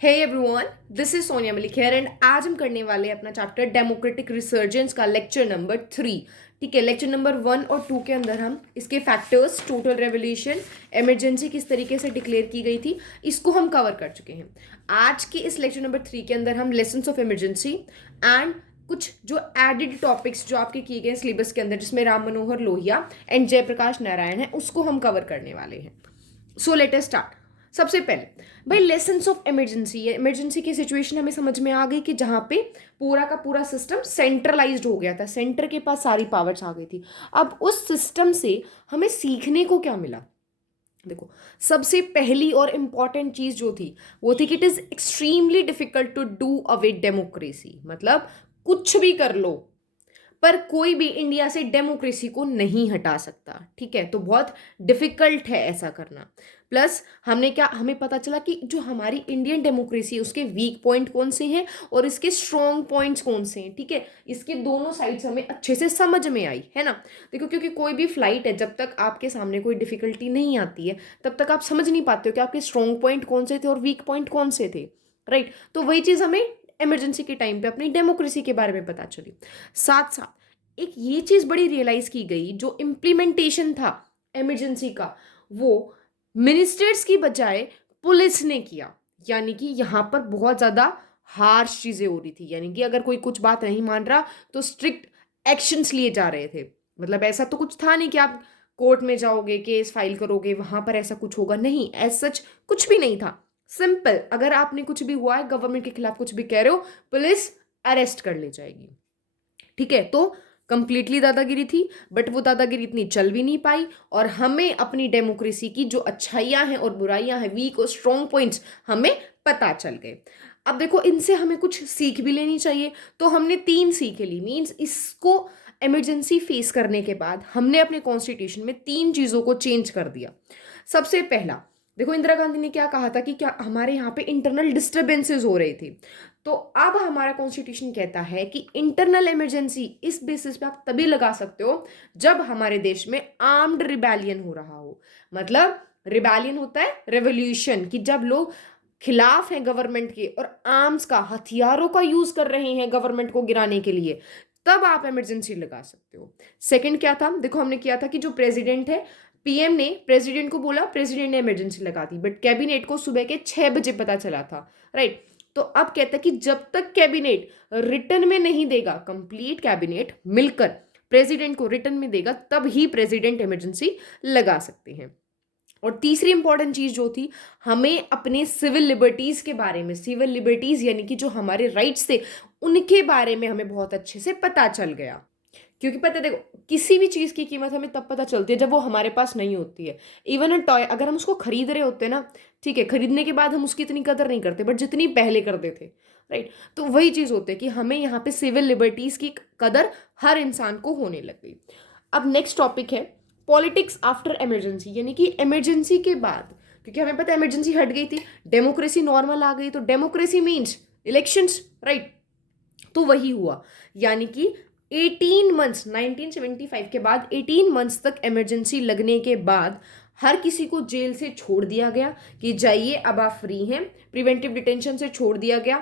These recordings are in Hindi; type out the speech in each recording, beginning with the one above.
Hey everyone, this is Sonia Malik here and आज हम करने वाले हैं अपना चैप्टर डेमोक्रेटिक रिसर्जेंस का लेक्चर नंबर 3। ठीक है, लेक्चर नंबर 1 और 2 के अंदर हम इसके फैक्टर्स, टोटल रेवोल्यूशन, इमरजेंसी किस तरीके से डिक्लेयर की गई थी, इसको हम कवर कर चुके हैं। आज के इस लेक्चर नंबर 3 के अंदर हम लेसन्स ऑफ इमरजेंसी एंड कुछ जो एडिड टॉपिक्स जो आपके किए गए सिलेबस के अंदर, जिसमें राम मनोहर लोहिया एंड जयप्रकाश नारायण है, उसको हम कवर करने वाले हैं। So let us start. सबसे पहले भाई लेसन्स ऑफ इमरजेंसी, इमरजेंसी की सिचुएशन हमें समझ में आ गई कि जहां पे पूरा का पूरा सिस्टम सेंट्रलाइज्ड हो गया था, सेंटर के पास सारी पावर्स आ गई थी। अब उस सिस्टम से हमें सीखने को क्या मिला? देखो, सबसे पहली और इंपॉर्टेंट चीज जो थी वो थी कि it is extremely difficult to do away democracy. मतलब कुछ भी कर लो पर कोई भी इंडिया से डेमोक्रेसी को नहीं हटा सकता। ठीक है, तो बहुत डिफिकल्ट है ऐसा करना। प्लस हमें पता चला कि जो हमारी इंडियन डेमोक्रेसी है उसके वीक पॉइंट कौन से हैं और इसके स्ट्रॉन्ग पॉइंट्स कौन से हैं। ठीक है, इसके दोनों साइड्स हमें अच्छे से समझ में आई है ना। देखो, क्योंकि कोई भी फ्लाइट है, जब तक आपके सामने कोई डिफिकल्टी नहीं आती है तब तक आप समझ नहीं पाते हो कि आपके स्ट्रॉन्ग पॉइंट कौन से थे और वीक पॉइंट कौन से थे। राइट, तो वही चीज हमें इमरजेंसी के टाइम पे अपनी डेमोक्रेसी के बारे में पता चली। साथ साथ एक ये चीज बड़ी रियलाइज की गई, जो इम्प्लीमेंटेशन था इमरजेंसी का वो मिनिस्टर्स की बजाय पुलिस ने किया। यानी कि यहां पर बहुत ज्यादा हार्श चीजें हो रही थी, यानी कि अगर कोई कुछ बात नहीं मान रहा तो स्ट्रिक्ट एक्शंस लिए जा रहे थे। मतलब ऐसा तो कुछ था नहीं कि आप कोर्ट में जाओगे, केस फाइल करोगे, वहां पर ऐसा कुछ होगा, नहीं, ऐसा सच कुछ भी नहीं था। सिंपल, अगर आपने कुछ भी हुआ है, गवर्नमेंट के खिलाफ कुछ भी कह रहे हो, पुलिस अरेस्ट कर ले जाएगी। ठीक है, तो कंप्लीटली दादागिरी थी, बट वो दादागिरी इतनी चल भी नहीं पाई और हमें अपनी डेमोक्रेसी की जो अच्छाइयां हैं और बुराइयां हैं, वीक और स्ट्रॉन्ग पॉइंट्स हमें पता चल गए। अब देखो, इनसे हमें कुछ सीख भी लेनी चाहिए। तो हमने 3 सीखें ली, मीन्स इसको इमरजेंसी फेस करने के बाद हमने अपने कॉन्स्टिट्यूशन में 3 चीजों को चेंज कर दिया। सबसे पहला, देखो इंदिरा गांधी ने क्या कहा था कि क्या हमारे यहाँ पे इंटरनल डिस्टर्बेंसेस हो रही थी, तो अब हमारा कॉन्स्टिट्यूशन कहता है कि इंटरनल इमरजेंसी इस बेसिस पे आप तभी लगा सकते हो जब हमारे देश में आर्म्ड रिबेलियन हो रहा हो। मतलब रिबेलियन होता है रेवोल्यूशन, कि जब लोग खिलाफ हैं गवर्नमेंट के और आर्म्स का, हथियारों का यूज कर रहे हैं गवर्नमेंट को गिराने के लिए, तब आप इमरजेंसी लगा सकते हो। सेकंड क्या था? देखो, हमने किया था कि जो प्रेसिडेंट है, पीएम ने प्रेसिडेंट को बोला, प्रेसिडेंट ने इमरजेंसी लगा दी, बट कैबिनेट को सुबह के 6 बजे पता चला था। राइट, तो अब कहता है कि जब तक कैबिनेट रिटर्न में नहीं देगा, कंप्लीट कैबिनेट मिलकर प्रेसिडेंट को रिटर्न में देगा, तब ही प्रेसिडेंट इमरजेंसी लगा सकते हैं। और तीसरी इंपॉर्टेंट चीज जो थी, हमें अपने सिविल लिबर्टीज के बारे में, सिविल लिबर्टीज यानी कि जो हमारे राइट्स थे उनके बारे में हमें बहुत अच्छे से पता चल गया। क्योंकि पता है, देखो, किसी भी चीज की कीमत हमें तब पता चलती है जब वो हमारे पास नहीं होती है। इवन अ टॉय, अगर हम उसको खरीद रहे होते हैं ना, ठीक है, खरीदने के बाद हम उसकी इतनी कदर नहीं करते, बट जितनी पहले करते थे। राइट, तो वही चीज होती है कि हमें यहाँ पे सिविल लिबर्टीज की कदर हर इंसान को होने लग गई। अब नेक्स्ट टॉपिक है पॉलिटिक्स आफ्टर इमरजेंसी, यानी कि इमरजेंसी के बाद, क्योंकि हमें पता है इमरजेंसी हट गई थी, डेमोक्रेसी नॉर्मल आ गई, तो डेमोक्रेसी मीन्स इलेक्शंस। राइट, तो वही हुआ, यानी कि 18 मंथ्स, 1975 के बाद 18 मंथ्स तक इमरजेंसी लगने के बाद हर किसी को जेल से छोड़ दिया गया कि जाइए अब आप फ्री हैं। प्रिवेंटिव डिटेंशन से छोड़ दिया गया,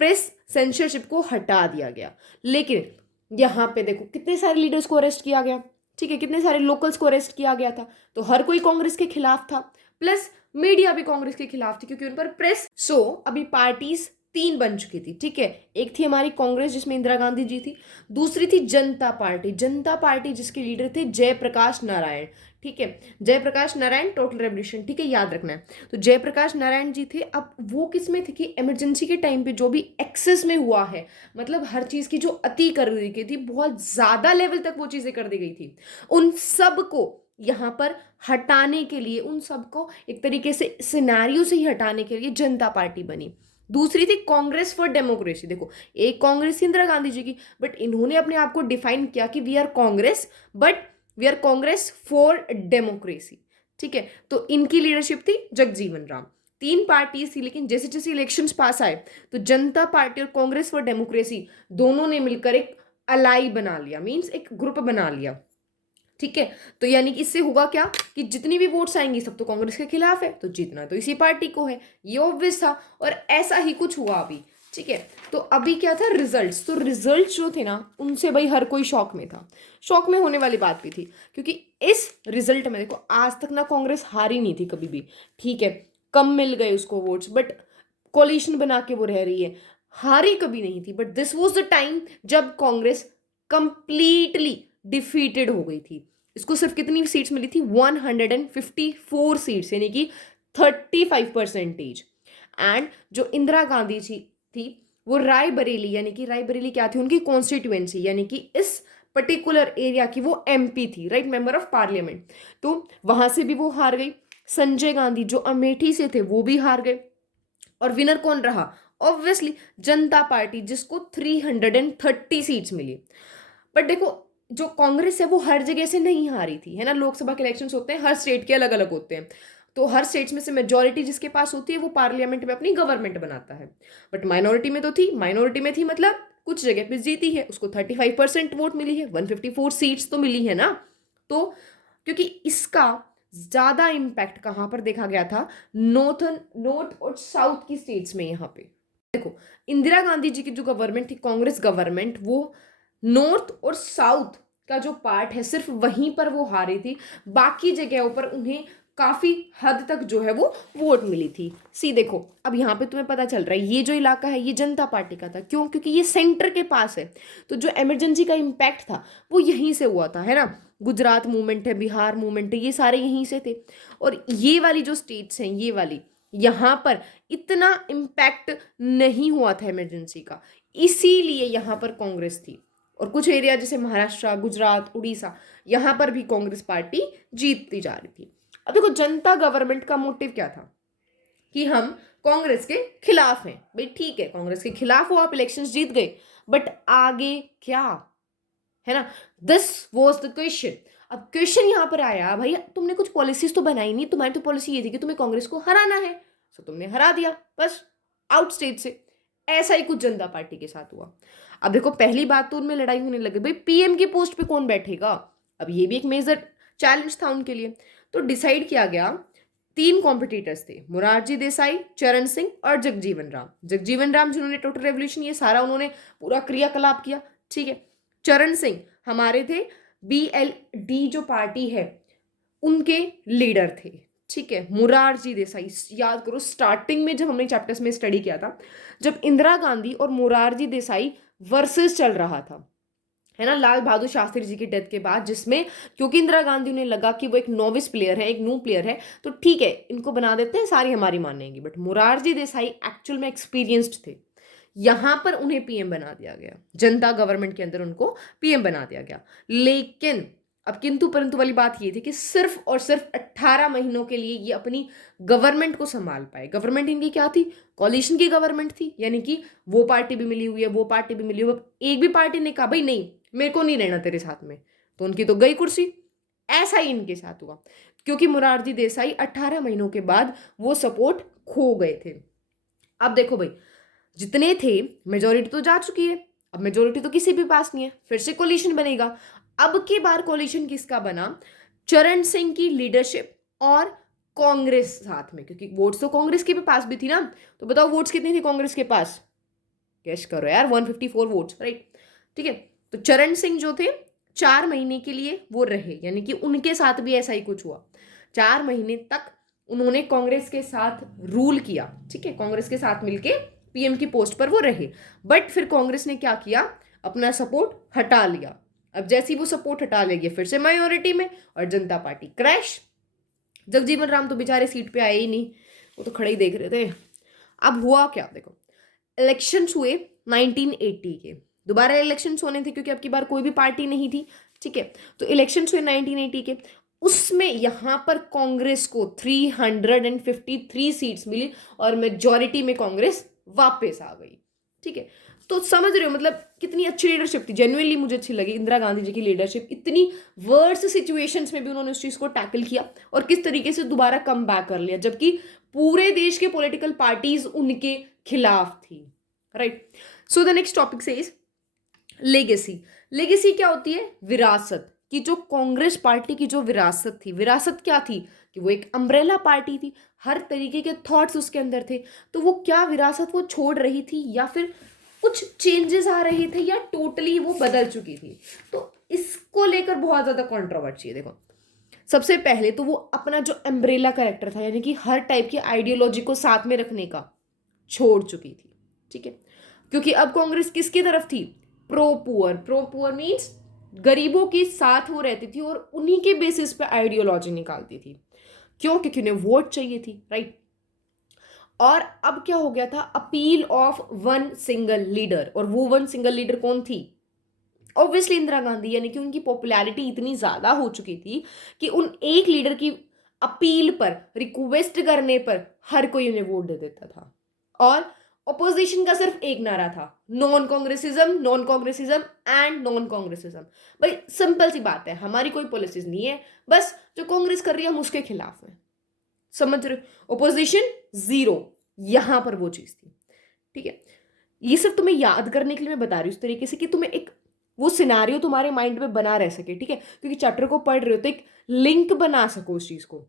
प्रेस सेंसरशिप को हटा दिया गया। लेकिन यहाँ पे देखो, कितने सारे लीडर्स को अरेस्ट किया गया। ठीक है, कितने सारे लोकल्स को अरेस्ट किया गया था, तो हर कोई कांग्रेस के खिलाफ था। प्लस मीडिया भी कांग्रेस के खिलाफ थी, क्योंकि उन पर प्रेस। सो अभी पार्टीज 3 बन चुकी थी। ठीक है, एक थी हमारी कांग्रेस जिसमें इंदिरा गांधी जी थी, दूसरी थी जनता पार्टी, जनता पार्टी जिसके लीडर थे जयप्रकाश नारायण। ठीक है, जयप्रकाश नारायण, टोटल रेवोल्यूशन, ठीक है, याद रखना है। तो जयप्रकाश नारायण जी थे। अब वो किस में थे कि इमरजेंसी के टाइम पे जो भी एक्सेस में हुआ है, मतलब हर चीज की जो अति कर दी गई थी, बहुत ज्यादा लेवल तक वो चीजें कर दी गई थी, उन सब को यहां पर हटाने के लिए, उन सबको एक तरीके से सिनेरियो से ही हटाने के लिए जनता पार्टी बनी। दूसरी थी कांग्रेस फॉर डेमोक्रेसी। देखो, एक कांग्रेस थी इंदिरा गांधी जी की, बट इन्होंने अपने आप को डिफाइन किया कि we are Congress, but we are Congress for democracy. ठीक है, तो इनकी लीडरशिप थी जगजीवन राम। 3 पार्टीज थी, लेकिन जैसे जैसे इलेक्शंस पास आए तो जनता पार्टी और कांग्रेस फॉर डेमोक्रेसी दोनों ने मिलकर एक अलाई बना लिया, मींस एक ग्रुप बना लिया। ठीक है, तो यानी कि इससे होगा क्या कि जितनी भी वोट्स आएंगी सब तो कांग्रेस के खिलाफ है, तो जीतना तो इसी पार्टी को है, ये ऑब्वियस था। और ऐसा ही कुछ हुआ अभी, ठीक है। तो अभी क्या था रिजल्ट्स, तो रिजल्ट्स जो थे ना उनसे भाई हर कोई शॉक में था, शॉक में होने वाली बात भी थी, क्योंकि इस रिजल्ट में देखो आज तक ना कांग्रेस हारी नहीं थी कभी भी, ठीक है, कम मिल गए उसको वोट्स, बट कोलिशन बना के वो रह रही है, हारी कभी नहीं थी। But this was the time जब कांग्रेस कंप्लीटली डिफीटेड हो गई थी। इसको सिर्फ कितनी सीट्स मिली थी, 154 सीट्स, यानी कि 35%। एंड जो इंदिरा गांधी जी थी वो रायबरेली, यानी कि रायबरेली क्या थी उनकी कॉन्स्टिट्यूएंसी, यानी कि इस पर्टिकुलर एरिया की वो एमपी थी, राइट, मेंबर ऑफ पार्लियामेंट। तो वहां से भी वो हार गई। संजय गांधी जो अमेठी से थे वो भी हार गए। और विनर कौन रहा, ऑब्वियसली जनता पार्टी, जिसको 330 सीट्स मिली। बट देखो जो कांग्रेस है वो हर जगह से नहीं हारी थी, है ना, लोकसभा के इलेक्शंस होते हैं, हर स्टेट के अलग अलग होते हैं, तो हर स्टेट्स में से मेजोरिटी जिसके पास होती है वो पार्लियामेंट में अपनी गवर्नमेंट बनाता है। बट माइनॉरिटी में तो थी, माइनॉरिटी में थी मतलब कुछ जगह पे जीती है, उसको 35% वोट मिली है, 154 सीट्स तो मिली है ना। तो क्योंकि इसका ज्यादा इम्पैक्ट कहां पर देखा गया था, नॉर्थ और साउथ की स्टेट्स में। यहाँ पे देखो इंदिरा गांधी जी की जो गवर्नमेंट थी कांग्रेस गवर्नमेंट, वो नॉर्थ और साउथ का जो पार्ट है सिर्फ वहीं पर वो हारी थी, बाकी जगहों पर उन्हें काफी हद तक जो है वो वोट मिली थी। सी देखो अब यहाँ पे तुम्हें पता चल रहा है ये जो इलाका है ये जनता पार्टी का था, क्यों, क्योंकि ये सेंटर के पास है, तो जो इमरजेंसी का इम्पैक्ट था वो यहीं से हुआ था, है ना। गुजरात मूवमेंट है, बिहार मूवमेंट है, ये सारे यहीं से थे। और ये वाली जो स्टेट्स हैं ये वाली, यहाँ पर इतना इम्पैक्ट नहीं हुआ था इमरजेंसी का, इसीलिए यहाँ पर कांग्रेस थी। और कुछ एरिया जैसे महाराष्ट्र, गुजरात, उड़ीसा, यहाँ पर भी कांग्रेस पार्टी जीतती जा रही थी। अब देखो जनता गवर्नमेंट का मोटिव क्या था कि हम कांग्रेस के खिलाफ हैं, भाई ठीक है कांग्रेस के खिलाफ हो आप, इलेक्शंस जीत गए, बट आगे क्या, है ना, दिस वॉज द क्वेश्चन। अब क्वेश्चन यहां पर आया भाई तुमने कुछ पॉलिसीज तो बनाई नहीं, तुम्हारी तो पॉलिसी ये थी कि तुम्हें कांग्रेस को हराना है, तो तुमने हरा दिया बस आउट स्टेज से। ऐसा ही कुछ जनता पार्टी के साथ हुआ। अब देखो पहली बात तो उनमें लड़ाई होने लगी, भाई पीएम की पोस्ट पे कौन बैठेगा, अब ये भी एक मेजर चैलेंज था उनके लिए। तो डिसाइड किया गया, 3 कॉम्पिटिटर्स थे, मोरारजी देसाई, चरण सिंह और जगजीवन राम। जगजीवन राम जिन्होंने टोटल रेवोल्यूशन ये सारा उन्होंने पूरा क्रियाकलाप किया, ठीक है। चरण सिंह हमारे थे BLD जो पार्टी है उनके लीडर थे, ठीक है। मोरारजी देसाई, याद करो स्टार्टिंग में जब हमने चैप्टर्स में स्टडी किया था, जब इंदिरा गांधी और मोरारजी देसाई वर्सेस चल रहा था, है ना, लाल बहादुर शास्त्री जी की डेथ के बाद, जिसमें क्योंकि इंदिरा गांधी उन्हें लगा कि वो एक नोविस प्लेयर है, एक न्यू प्लेयर है, तो ठीक है इनको बना देते हैं, सारी हमारी मानेंगी। बट मोरारजी देसाई एक्चुअल में एक्सपीरियंस्ड थे, यहां पर उन्हें पीएम बना दिया गया, जनता गवर्नमेंट के अंदर उनको पीएम बना दिया गया। लेकिन अब किंतु परंतु वाली बात ये थी कि सिर्फ और सिर्फ 18 महीनों के लिए ये अपनी गवर्नमेंट को संभाल पाए। गवर्नमेंट इनकी क्या थी, कॉलिशन की गवर्नमेंट थी, यानी कि वो पार्टी भी मिली हुई है, वो पार्टी भी मिली हुई है, एक भी पार्टी ने कहा भाई नहीं मेरे को नहीं रहना तेरे साथ में, तो उनकी तो गई कुर्सी। ऐसा ही इनके साथ हुआ, क्योंकि मोरारजी देसाई 18 महीनों के बाद वो सपोर्ट खो गए थे। अब देखो भाई जितने थे मेजोरिटी तो जा चुकी है, अब मेजोरिटी तो किसी भी पास नहीं है, फिर से कोलिशन बनेगा। अब की बार कोलिशन किसका बना, चरण सिंह की लीडरशिप और कांग्रेस साथ में, क्योंकि वोट्स तो कांग्रेस के पास भी थी ना। तो बताओ वोट्स कितनी थी कांग्रेस के पास, गेस करो यार, 154 वोट्स, राइट, ठीक है। तो चरण सिंह जो थे 4 महीने के लिए वो रहे, यानी कि उनके साथ भी ऐसा ही कुछ हुआ, 4 महीने तक उन्होंने कांग्रेस के साथ रूल किया, ठीक है, कांग्रेस के साथ मिलके पीएम की पोस्ट पर वो रहे। बट फिर कांग्रेस ने क्या किया, अपना सपोर्ट हटा लिया। अब जैसी वो सपोर्ट हटा लेगी फिर से माइनॉरिटी में, और जनता पार्टी क्रैश। जगजीवन राम तो बेचारे सीट पे आए ही नहीं, वो तो खड़े ही देख रहे थे। अब हुआ क्या, देखो इलेक्शंस हुए 1980 के, दोबारा इलेक्शंस होने थे क्योंकि अब की बार कोई भी पार्टी नहीं थी, ठीक है। तो इलेक्शंस हुए 1980 के, उसमें यहां पर कांग्रेस को 353 सीट्स मिली और मेजॉरिटी में कांग्रेस वापस आ गई, ठीक है। तो समझ रहे हो मतलब कितनी अच्छी लीडरशिप थी, जेन्युइनली मुझे अच्छी लगी इंदिरा गांधी जी की लीडरशिप, इतनी वर्स्ट सिचुएशंस में भी उन्होंने उस चीज को टैकल किया और किस तरीके से दोबारा कम बैक कर लिया, जबकि पूरे देश के पॉलिटिकल पार्टीज उनके खिलाफ थी, right. So the next topic से इज लेगेसी। लेगेसी क्या होती है, विरासत, कि जो कांग्रेस पार्टी की जो विरासत थी, विरासत क्या थी कि वो एक अम्ब्रेला पार्टी थी, हर तरीके के थॉट्स उसके अंदर थे, तो वो क्या विरासत वो छोड़ रही थी या फिर कुछ चेंजेस आ रहे थे या टोटली वो बदल चुकी थी। तो इसको लेकर बहुत ज्यादा कंट्रोवर्सी है। देखो, सबसे पहले तो वो अपना जो अम्ब्रेला कैरेक्टर था, यानी कि हर टाइप की आइडियोलॉजी को साथ में रखने का, छोड़ चुकी थी। ठीक है, क्योंकि अब कांग्रेस किसकी तरफ थी? Pro poor. Pro poor means गरीबों के साथ वो रहती थी और उन्हीं के बेसिस पे आइडियोलॉजी निकालती थी। क्यों? क्योंकि उन्हें वोट चाहिए थी, राइट। और अब क्या हो गया था? Appeal of one single leader. और वो वन सिंगल लीडर कौन थी? ऑब्वियसली इंदिरा गांधी। यानी कि उनकी पॉपुलैरिटी इतनी ज्यादा हो चुकी थी कि उन एक लीडर की अपील पर, रिक्वेस्ट करने पर हर कोई उन्हें वोट दे देता था। और ऑपोजिशन का सिर्फ एक नारा था, non Congressism, non Congressism and non Congressism. भाई सिंपल सी बात है, हमारी कोई पॉलिसीज नहीं है, बस जो कांग्रेस कर रही है हम उसके खिलाफ हैं। समझ रहे? ऑपोजिशन जीरो, यहां पर वो चीज थी। ठीक है, ये सिर्फ तुम्हें याद करने के लिए मैं बता रही हूँ इस तरीके से कि तुम्हें एक वो सिनारियो तुम्हारे माइंड में बना रह सके। ठीक है, क्योंकि चैप्टर को पढ़ रहे हो तो एक लिंक बना सको उस चीज को।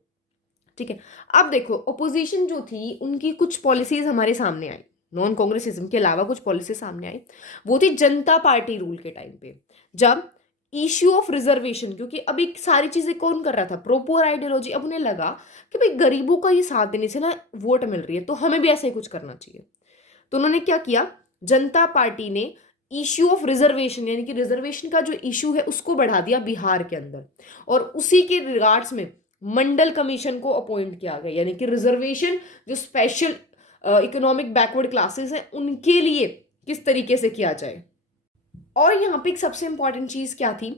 ठीक है, अब देखो, ओपोजिशन जो थी उनकी कुछ पॉलिसीज हमारे सामने आई, नॉन कांग्रेसिज्म के अलावा कुछ पॉलिसी सामने आई। वो थी जनता पार्टी रूल के टाइम पे, जब इश्यू ऑफ रिजर्वेशन, क्योंकि अभी सारी चीजें कौन कर रहा था? प्रोपोर आइडियोलॉजी। अब उन्हें लगा कि भाई गरीबों का ये साथ देने से ना वोट मिल रही है, तो हमें भी ऐसा ही कुछ करना चाहिए। तो उन्होंने क्या किया? जनता पार्टी ने इश्यू ऑफ रिजर्वेशन, यानी कि रिजर्वेशन का जो इशू है उसको बढ़ा दिया बिहार के अंदर, और उसी के रिगार्ड्स में मंडल कमीशन को अपॉइंट किया गया। यानी कि रिजर्वेशन जो स्पेशल इकोनॉमिक बैकवर्ड क्लासेस हैं उनके लिए किस तरीके से किया जाए। और यहाँ पे एक सबसे इंपॉर्टेंट चीज क्या थी?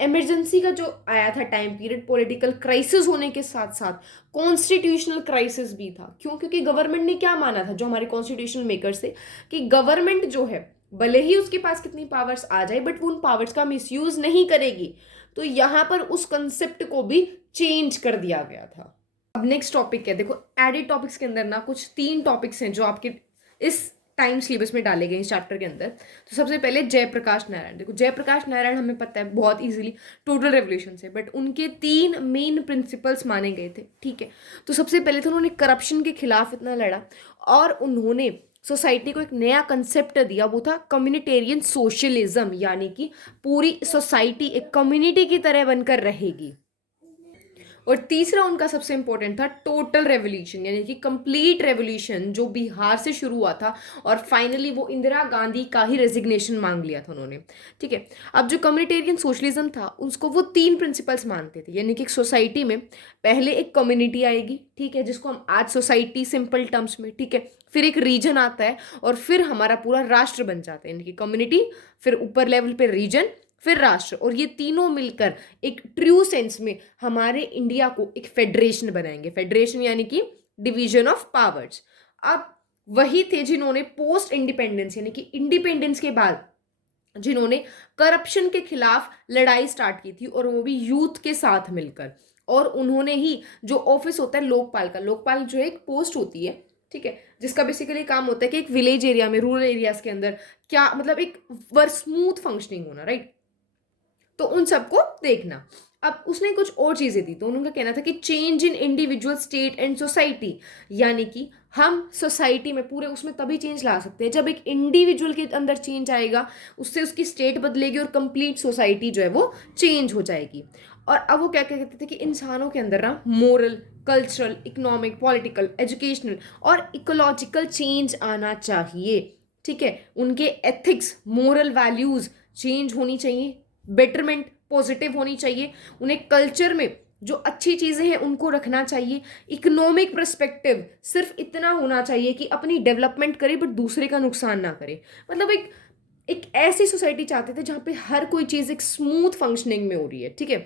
इमरजेंसी का जो आया था टाइम पीरियड, पॉलिटिकल क्राइसिस होने के साथ साथ कॉन्स्टिट्यूशनल क्राइसिस भी था। क्यों? क्योंकि गवर्नमेंट ने क्या माना था, जो हमारे कॉन्स्टिट्यूशनल मेकर्स थे, कि गवर्नमेंट जो है भले ही उसके पास कितनी पावर्स आ जाए बट वो उन पावर्स का मिसयूज नहीं करेगी। तो यहां पर उस कंसेप्ट को भी चेंज कर दिया गया था। अब नेक्स्ट टॉपिक है, देखो एडेड टॉपिक्स के अंदर ना कुछ 3 टॉपिक्स हैं जो आपके इस टाइम सिलेबस में डाले गए इस चैप्टर के अंदर। तो सबसे पहले जयप्रकाश नारायण। देखो जयप्रकाश नारायण हमें पता है बहुत इजीली टोटल रेवोल्यूशन से, बट उनके 3 मेन प्रिंसिपल्स माने गए थे। ठीक है, तो सबसे पहले तो उन्होंने करप्शन के खिलाफ इतना लड़ा और उन्होंने सोसाइटी को एक नया कंसेप्ट दिया, वो था कम्युनिटेरियन सोशलिज्म, यानी कि पूरी सोसाइटी एक कम्युनिटी की तरह बनकर रहेगी। और तीसरा उनका सबसे इंपॉर्टेंट था टोटल रेवोल्यूशन, यानी कि कंप्लीट रेवोल्यूशन, जो बिहार से शुरू हुआ था और फाइनली वो इंदिरा गांधी का ही रेजिग्नेशन मांग लिया था उन्होंने। ठीक है, अब जो कम्युनिटेरियन सोशलिज्म था उसको वो 3 प्रिंसिपल्स मानते थे, यानी कि एक सोसाइटी में पहले एक कम्युनिटी आएगी, ठीक है, जिसको हम आज सोसाइटी सिंपल टर्म्स में, ठीक है, फिर एक रीजन आता है और फिर हमारा पूरा राष्ट्र बन जाता है, यानी कि कम्युनिटी, फिर ऊपर लेवल पे रीजन, फिर राष्ट्र, और ये तीनों मिलकर एक ट्रू सेंस में हमारे इंडिया को एक फेडरेशन बनाएंगे। फेडरेशन यानी कि डिवीजन ऑफ पावर्स। अब वही थे जिन्होंने पोस्ट इंडिपेंडेंस यानी कि इंडिपेंडेंस के बाद जिन्होंने करप्शन के खिलाफ लड़ाई स्टार्ट की थी, और वो भी यूथ के साथ मिलकर। और उन्होंने ही जो ऑफिस होता है लोकपाल का, लोकपाल जो एक पोस्ट होती है, ठीक है, जिसका बेसिकली काम होता है कि एक विलेज एरिया में, रूरल एरियाज के अंदर क्या मतलब एक स्मूथ फंक्शनिंग होना, राइट, तो उन सबको देखना। अब उसने कुछ और चीजें दी, तो उनका कहना था कि change in individual state and society, यानी कि हम सोसाइटी में पूरे उसमें तभी चेंज ला सकते हैं जब एक इंडिविजुअल के अंदर चेंज आएगा, उससे उसकी स्टेट बदलेगी और कंप्लीट सोसाइटी जो है वो चेंज हो जाएगी। और अब वो क्या क्या कहते थे कि इंसानों के अंदर ना moral, cultural, economic, political, educational और इकोलॉजिकल चेंज आना चाहिए। ठीक है, उनके एथिक्स, मोरल वैल्यूज चेंज होनी चाहिए, बेटरमेंट पॉजिटिव होनी चाहिए, उन्हें कल्चर में जो अच्छी चीजें हैं उनको रखना चाहिए, इकोनॉमिक पर्सपेक्टिव सिर्फ इतना होना चाहिए कि अपनी डेवलपमेंट करे बट दूसरे का नुकसान ना करे। मतलब एक एक ऐसी सोसाइटी चाहते थे जहां पे हर कोई चीज एक स्मूथ फंक्शनिंग में हो रही है। ठीक है,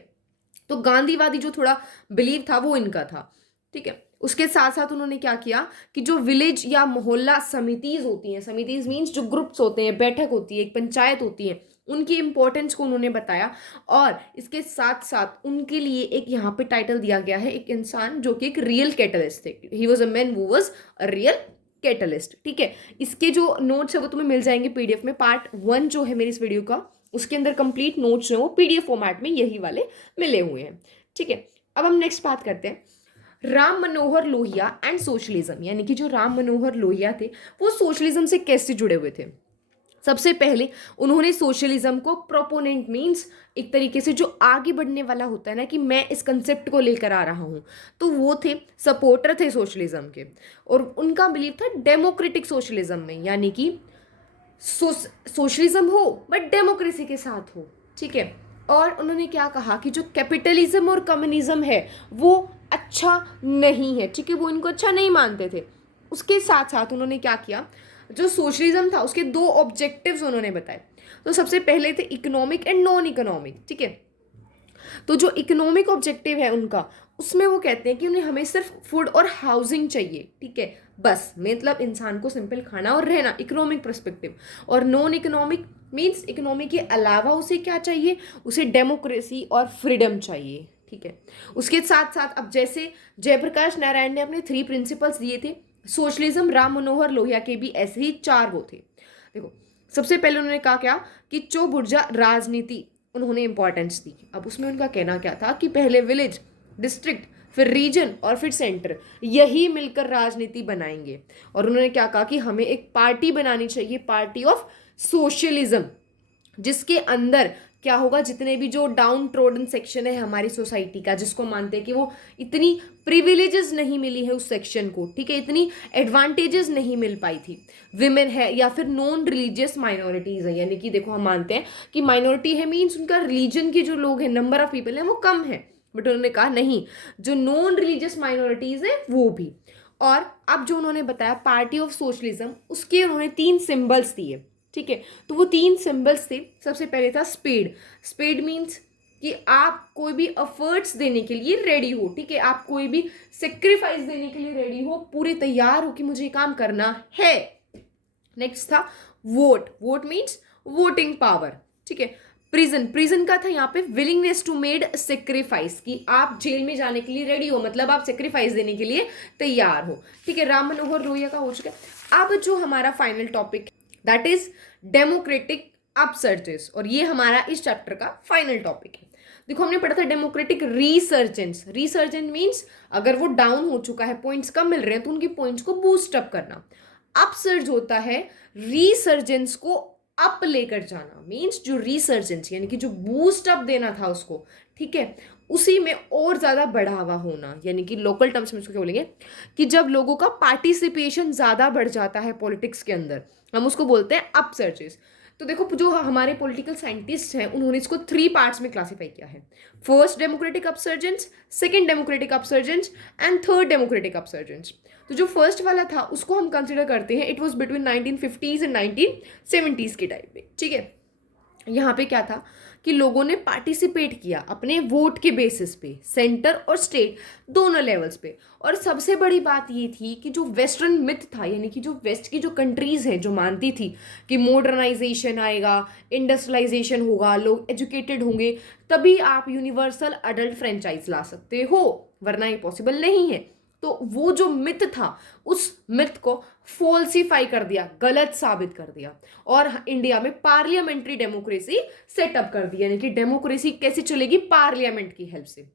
तो गांधीवादी जो थोड़ा बिलीव था वो इनका था। ठीक है, उसके साथ साथ उन्होंने क्या किया कि जो विलेज या मोहल्ला समितिज होती हैं, समितिज मीन्स जो ग्रुप्स होते हैं, बैठक होती है, एक पंचायत होती है, उनकी इंपॉर्टेंस को उन्होंने बताया। और इसके साथ साथ उनके लिए एक यहाँ पे टाइटल दिया गया है, एक इंसान जो कि एक रियल कैटलिस्ट थे, he was a man who was a real catalyst. ठीक है, इसके जो नोट्स है वो तुम्हें मिल जाएंगे पीडीएफ में। पार्ट 1 जो है मेरी इस वीडियो का उसके अंदर कंप्लीट नोट्स जो है वो पीडीएफ फॉर्मेट में यही वाले मिले हुए हैं। ठीक है, अब हम नेक्स्ट बात करते हैं राम मनोहर लोहिया एंड सोशलिज्म, यानी कि जो राम मनोहर लोहिया थे वो सोशलिज्म से कैसे जुड़े हुए थे। सबसे पहले उन्होंने सोशलिज्म को प्रोपोनेंट मीन्स एक तरीके से जो आगे बढ़ने वाला होता है ना कि मैं इस कंसेप्ट को लेकर आ रहा हूँ, तो वो थे, सपोर्टर थे सोशलिज्म के। और उनका बिलीव था डेमोक्रेटिक सोशलिज्म में, यानी कि सोशलिज्म हो बट डेमोक्रेसी के साथ हो। ठीक है, और उन्होंने क्या कहा कि जो कैपिटलिज्म और कम्युनिज्म है वो अच्छा नहीं है। ठीक है, वो इनको अच्छा नहीं मानते थे। उसके साथ साथ उन्होंने क्या किया, जो सोशलिज्म था उसके दो ऑब्जेक्टिव्स उन्होंने बताए। तो सबसे पहले थे इकोनॉमिक एंड नॉन इकोनॉमिक। ठीक है, तो जो इकोनॉमिक ऑब्जेक्टिव है उनका, उसमें वो कहते हैं कि उन्हें हमें सिर्फ फूड और हाउसिंग चाहिए। ठीक है, बस मतलब इंसान को सिंपल खाना और रहना, इकोनॉमिक पर्सपेक्टिव। और नॉन इकोनॉमिक मीन्स इकोनॉमी के अलावा उसे क्या चाहिए, उसे डेमोक्रेसी और फ्रीडम चाहिए। ठीक है, उसके साथ साथ अब जैसे जयप्रकाश नारायण ने अपने 3 प्रिंसिपल्स दिए थे, सोशलिज्म राम मनोहर लोहिया के भी ऐसे ही 4 वो थे। देखो, सबसे पहले उन्होंने कहा क्या कि चौबुर्जा राजनीति उन्होंने इंपॉर्टेंस दी। अब उसमें उनका कहना क्या था कि पहले विलेज, डिस्ट्रिक्ट, फिर रीजन और फिर सेंटर, यही मिलकर राजनीति बनाएंगे। और उन्होंने क्या कहा कि हमें एक पार्टी बनानी चाहिए, पार्टी ऑफ सोशलिज्म, जिसके अंदर क्या होगा, जितने भी जो डाउन ट्रोडन सेक्शन है हमारी सोसाइटी का, जिसको मानते हैं कि वो इतनी प्रिविलेजेस नहीं मिली है उस सेक्शन को, ठीक है, इतनी एडवांटेजेस नहीं मिल पाई थी, विमेन है या फिर नॉन रिलीजियस माइनॉरिटीज है। यानी कि देखो, हम मानते हैं कि माइनॉरिटी है मीन्स उनका रिलीजन के जो लोग हैं, नंबर ऑफ पीपल है वो कम है, बट उन्होंने कहा नहीं, जो नॉन रिलीजियस माइनॉरिटीज है वो भी। और अब जो उन्होंने बताया पार्टी ऑफ सोशलिज्म, उसके उन्होंने 3 सिंबल्स दिए। ठीक है, तो वो 3 सिंबल्स थे। सबसे पहले था स्पेड। स्पेड मीन्स कि आप कोई भी एफर्ट्स देने के लिए रेडी हो। ठीक है, आप कोई भी सेक्रीफाइस देने के लिए रेडी हो, पूरे तैयार हो कि मुझे काम करना है। नेक्स्ट था vote. Vote means voting power. ठीक है, प्रिजन, प्रिजन का था यहाँ पे विलिंगनेस टू मेड सेक्रीफाइस, कि आप जेल में जाने के लिए रेडी हो, मतलब आप सेक्रीफाइस देने के लिए तैयार हो। ठीक है, राम मनोहर लोहिया का हो चुका है। अब जो हमारा final topic that is democratic upsurgence, और ये हमारा इस चैप्टर का फाइनल टॉपिक है। देखो, हमने पढ़ा था डेमोक्रेटिक रीसर्जेंस। रीसर्जेंस मीन्स अगर वो डाउन हो चुका है, पॉइंट्स कम मिल रहे हैं, तो उनके पॉइंट्स को बूस्ट अप करना। अपसर्ज होता है रीसर्जेंस को अप लेकर जाना, मीन्स जो रीसर्जेंस यानी कि जो बूस्ट अप देना था उसको, ठीक है, उसी में और ज़्यादा बढ़ावा होना। यानी कि लोकल टर्म्स में इसको क्या बोलेंगे कि जब लोगों का पार्टिसिपेशन ज़्यादा बढ़ जाता है पॉलिटिक्स के अंदर, हम उसको बोलते हैं अपसर्जेस। तो देखो, जो हमारे पॉलिटिकल साइंटिस्ट हैं उन्होंने इसको 3 पार्ट्स में क्लासीफाई किया है। First democratic upsurgence, second democratic upsurgence and third democratic upsurgence. तो जो फर्स्ट वाला था उसको हम कंसिडर करते हैं, it was between 1950s and 1970s के टाइप में। ठीक है, यहाँ पे क्या था कि लोगों ने पार्टिसिपेट किया अपने वोट के बेसिस पे, सेंटर और स्टेट दोनों लेवल्स पे। और सबसे बड़ी बात ये थी कि जो वेस्टर्न मिथ था, यानी कि जो वेस्ट की जो कंट्रीज़ हैं जो मानती थी कि मॉडर्नाइजेशन आएगा, इंडस्ट्रियलाइजेशन होगा, लोग एजुकेटेड होंगे, तभी आप यूनिवर्सल अडल्ट फ्रेंचाइज ला सकते हो, वरना ये पॉसिबल नहीं है। तो वो जो मिथ था, उस मिथ को फॉल्सिफाई कर दिया, गलत साबित कर दिया, और इंडिया में पार्लियामेंट्री डेमोक्रेसी सेटअप कर दी। यानी कि डेमोक्रेसी कैसे चलेगी, पार्लियामेंट की हेल्प से।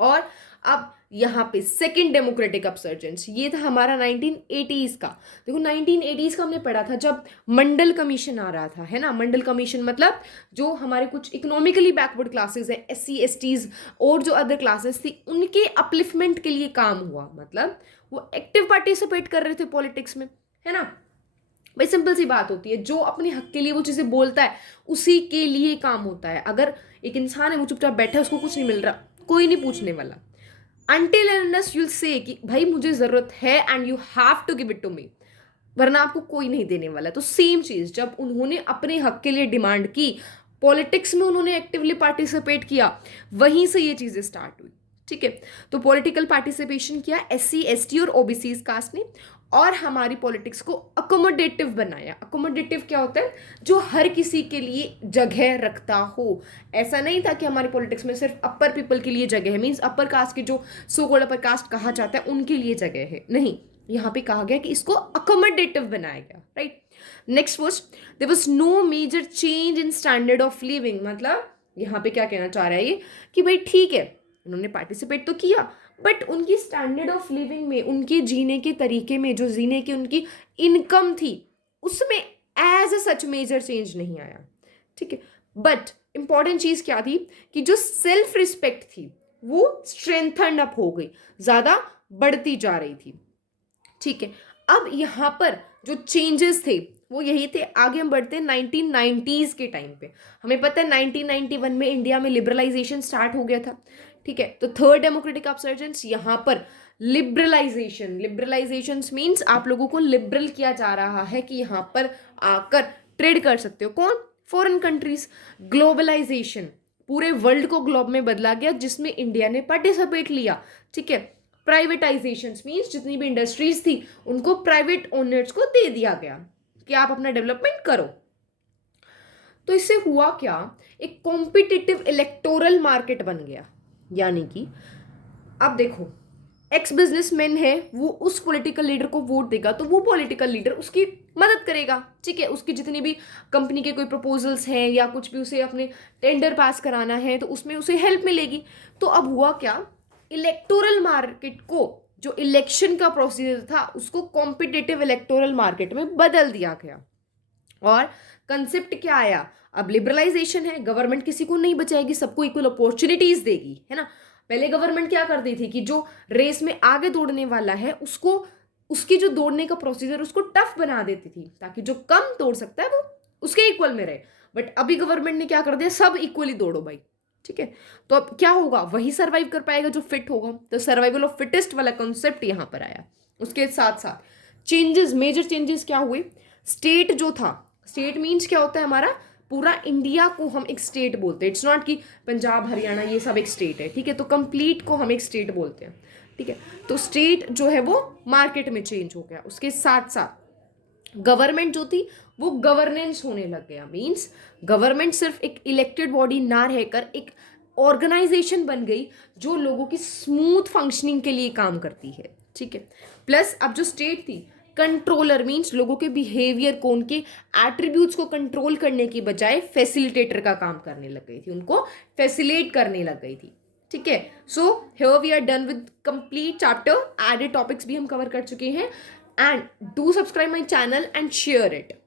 और अब यहाँ पे सेकंड डेमोक्रेटिक अपसर्जेंस, ये था हमारा 1980s का। देखो, 1980s का हमने पढ़ा था जब मंडल कमीशन आ रहा था, है ना। मंडल कमीशन मतलब जो हमारे कुछ इकोनॉमिकली बैकवर्ड क्लासेस है, SC STs और जो अदर क्लासेस थी, उनके अपलिफ्टमेंट के लिए काम हुआ। मतलब वो एक्टिव पार्टिसिपेट कर रहे थे पॉलिटिक्स में, है ना। भाई सिंपल सी बात होती है, जो अपने हक के लिए वो चीज़ें बोलता है उसी के लिए काम होता है। अगर एक इंसान है वो चुपचाप बैठा है, उसको कुछ नहीं मिल रहा, कोई नहीं पूछने वाला, until and unless you'll say कि भाई मुझे ज़रूरत है and you have to give it to me, वरना आपको कोई नहीं देने वाला। तो सेम चीज़ जब उन्होंने अपने हक के लिए डिमांड की, पॉलिटिक्स में उन्होंने एक्टिवली पार्टिसिपेट किया, वहीं से ये चीज़ें स्टार्ट हुई। ठीक है, तो पॉलिटिकल पार्टिसिपेशन किया SC ST और OBC कास्ट ने, और हमारी पॉलिटिक्स को अकोमोडेटिव बनाया। अकोमोडेटिव क्या होता है, जो हर किसी के लिए जगह रखता हो। ऐसा नहीं था कि हमारी पॉलिटिक्स में सिर्फ अपर पीपल के लिए जगह है, मीन्स अपर कास्ट के जो सो कॉल्ड अपर कास्ट कहा जाता है उनके लिए जगह है, नहीं। यहाँ पे कहा गया कि इसको अकोमोडेटिव बनाया गया, right. Next was there was no major change in standard of living, मतलब यहाँ पे क्या कहना चाह रहा है ये कि भाई ठीक है उन्होंने पार्टिसिपेट तो किया बट उनकी स्टैंडर्ड ऑफ लिविंग में, उनके जीने के तरीके में, जो जीने की उनकी इनकम थी उसमें as a such major change नहीं आया, ठीक है। बट इंपॉर्टेंट चीज क्या थी कि जो सेल्फ रिस्पेक्ट थी वो स्ट्रेंथन्ड अप हो गई, ज्यादा बढ़ती जा रही थी, ठीक है। अब यहाँ पर जो चेंजेस थे वो यही थे। आगे हम बढ़ते हैं 1990s के टाइम पे। हमें पता है 1991 में इंडिया में लिबरलाइजेशन स्टार्ट हो गया था, ठीक है। तो थर्ड डेमोक्रेटिक अपसर्जेंस, यहाँ पर लिबरलाइजेशन मीन्स आप लोगों को लिबरल किया जा रहा है कि यहाँ पर आकर ट्रेड कर सकते हो। कौन? Foreign countries. ग्लोबलाइजेशन, पूरे वर्ल्ड को ग्लोब में बदला गया जिसमें इंडिया ने पार्टिसिपेट लिया, ठीक है। प्राइवेटाइजेशन मीन्स जितनी भी इंडस्ट्रीज थी उनको प्राइवेट ओनर्स को दे दिया गया कि आप अपना डेवलपमेंट करो। तो इससे हुआ क्या, एक कॉम्पिटिटिव इलेक्टोरल मार्केट बन गया। यानी कि अब देखो एक्स बिजनेसमैन है, वो उस पॉलिटिकल लीडर को वोट देगा तो वो पॉलिटिकल लीडर उसकी मदद करेगा, ठीक है। उसकी जितनी भी कंपनी के कोई प्रपोजल्स हैं या कुछ भी उसे अपने टेंडर पास कराना है तो उसमें उसे हेल्प मिलेगी। तो अब हुआ क्या, इलेक्टोरल मार्केट को, जो इलेक्शन का प्रोसीजर था उसको कॉम्पिटिटिव इलेक्टोरल मार्केट में बदल दिया गया। और कंसेप्ट क्या आया, अब लिबरलाइजेशन है, गवर्नमेंट किसी को नहीं बचाएगी, सबको इक्वल अपॉर्चुनिटीज देगी, है ना। पहले गवर्नमेंट क्या करती थी कि जो रेस में आगे दौड़ने वाला है उसको, उसकी जो दौड़ने का प्रोसीजर उसको टफ बना देती थी ताकि जो कम दौड़ सकता है वो उसके इक्वल में रहे। बट अभी गवर्नमेंट ने क्या कर दिया, सब इक्वली दौड़ो भाई, ठीक है। तो अब क्या होगा, वही सर्वाइव कर पाएगा जो फिट होगा। तो सर्वाइवल ऑफ फिटेस्ट वाला कॉन्सेप्ट यहां पर आया। उसके साथ साथ चेंजेस, मेजर चेंजेस क्या हुए, स्टेट जो था, स्टेट मीन्स क्या होता है हमारा, पूरा इंडिया को हम एक स्टेट बोलते हैं। इट्स नॉट कि पंजाब हरियाणा ये सब एक स्टेट है, ठीक है। तो कंप्लीट को हम एक स्टेट बोलते हैं, ठीक है। तो स्टेट जो है वो मार्केट में चेंज हो गया। उसके साथ साथ गवर्नमेंट जो थी वो गवर्नेंस होने लग गया। मीन्स गवर्नमेंट सिर्फ एक इलेक्टेड बॉडी ना रहकर एक ऑर्गेनाइजेशन बन गई जो लोगों की स्मूथ फंक्शनिंग के लिए काम करती है, ठीक है। प्लस अब जो स्टेट थी, कंट्रोलर मीन्स लोगों के बिहेवियर को, उनके एट्रीब्यूट्स को कंट्रोल करने की बजाय फैसिलिटेटर का काम करने लग गई थी, उनको फैसिलिटेट करने लग गई थी, ठीक है। So here we are done with complete chapter. Added topics भी हम कवर कर चुके हैं। And do subscribe my channel and share it.